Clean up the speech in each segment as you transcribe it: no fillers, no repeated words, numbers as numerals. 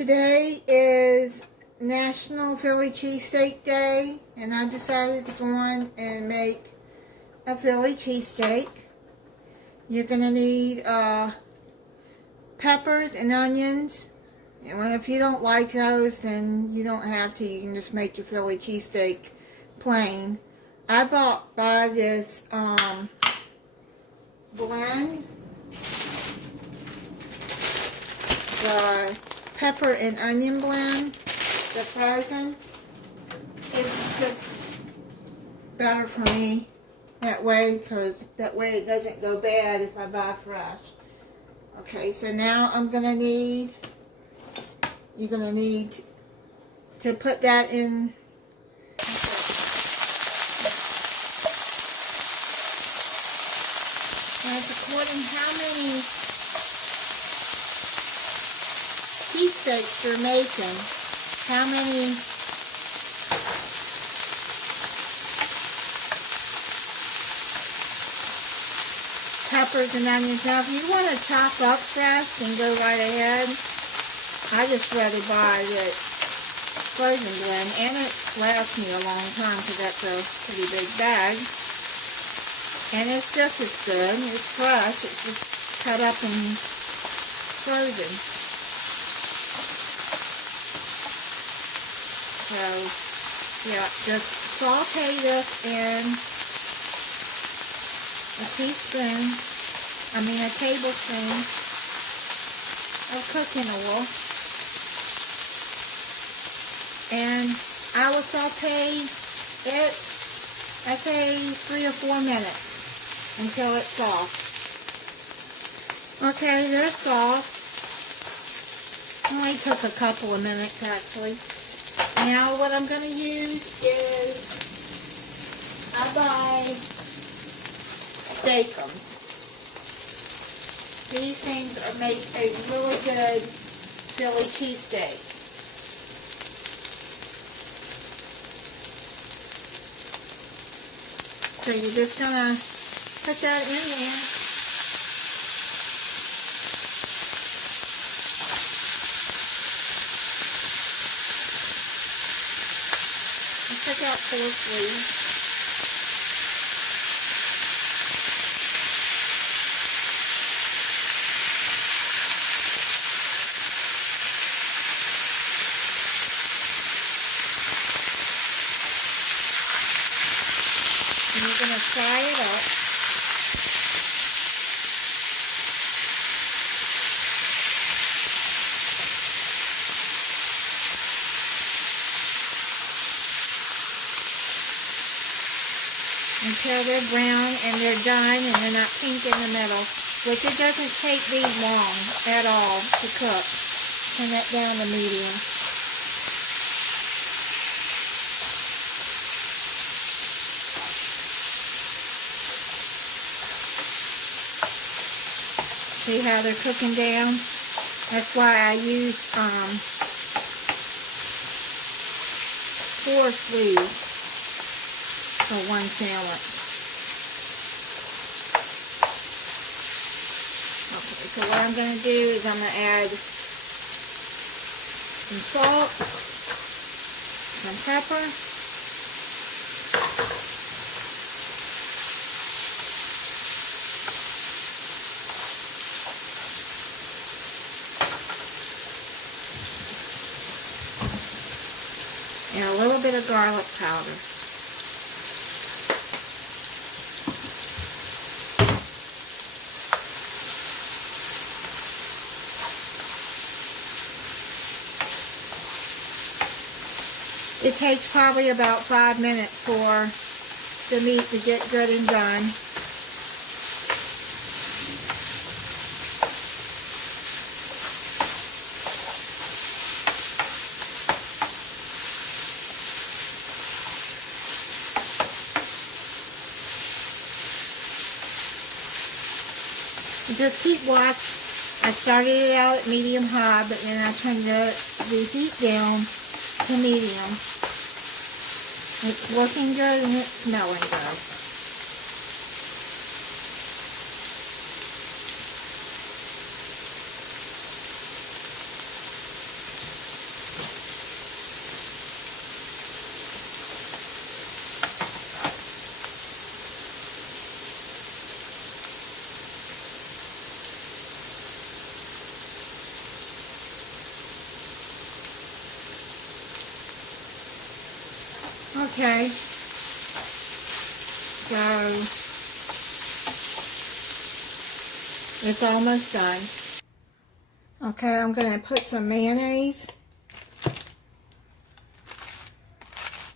Today is National Philly Cheesesteak Day, and I decided to go on and make a Philly cheesesteak. You're going to need peppers and onions. And if you don't like those, then you don't have to. You can just make your Philly cheesesteak plain. I buy this blend, the pepper and onion blend, the frozen. It's just better for me that way, because that way it doesn't go bad if I buy fresh. Okay, so now you're gonna need to put that in. Now it's according how many cheesesteaks you're making, how many peppers and onions. Now if you want to chop up fresh, then go right ahead. I just rather buy the frozen blend, and it lasts me a long time because that's a pretty big bag. And it's just as good. It's fresh. It's just cut up and frozen. So, yeah, just saute this in a tablespoon of cooking oil. And I will saute it, I say 3 or 4 minutes until it's soft. Okay, they're soft. Only took a couple of minutes actually. Now what I'm going to use is, I buy steakums. These things make a really good Philly cheesesteak. So you're just going to put that in there. And take out 4 sleeves. And you're going to fry it up. Until they're brown and they're done and they're not pink in the middle. Which it doesn't take these long at all to cook. Turn that down to medium. See how they're cooking down? That's why I use 4 sleeves for 1 sandwich. Okay, so what I'm going to do is I'm going to add some salt, some pepper, and a little bit of garlic powder. It takes probably about 5 minutes for the meat to get good and done. Just keep watch. I started it out at medium high, but then I turned the heat down to medium. It's looking good and it's smelling good. Okay, so it's almost done. Okay, I'm going to put some mayonnaise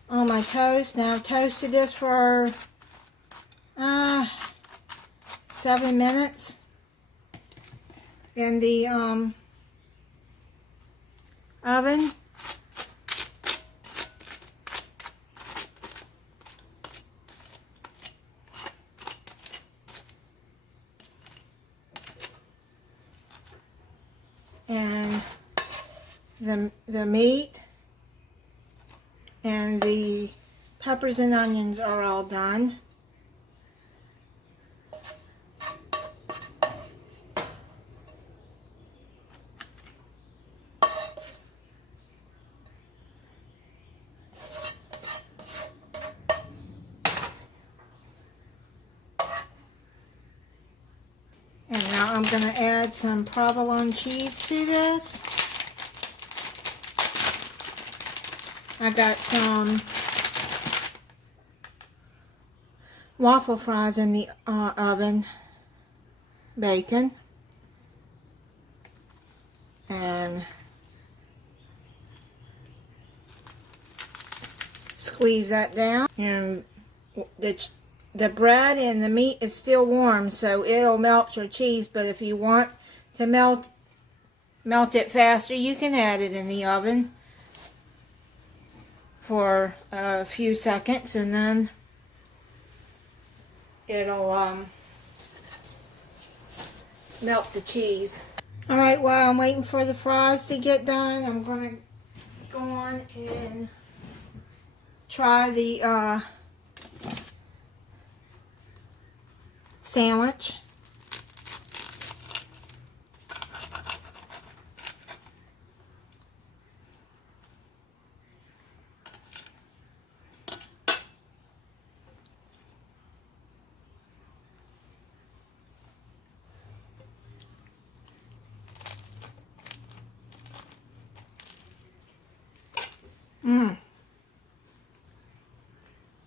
on my toast. Now I've toasted this for 7 minutes in the oven. And the meat and the peppers and onions are all done. And now I'm going to add some provolone cheese to this. I got some waffle fries in the oven, bacon, and squeeze that down. And the bread and the meat is still warm, so it'll melt your cheese, but if you want to melt it faster, you can add it in the oven for a few seconds, and then it'll melt the cheese. Alright, while I'm waiting for the fries to get done, I'm going to go on and try the sandwich.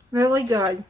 Really good.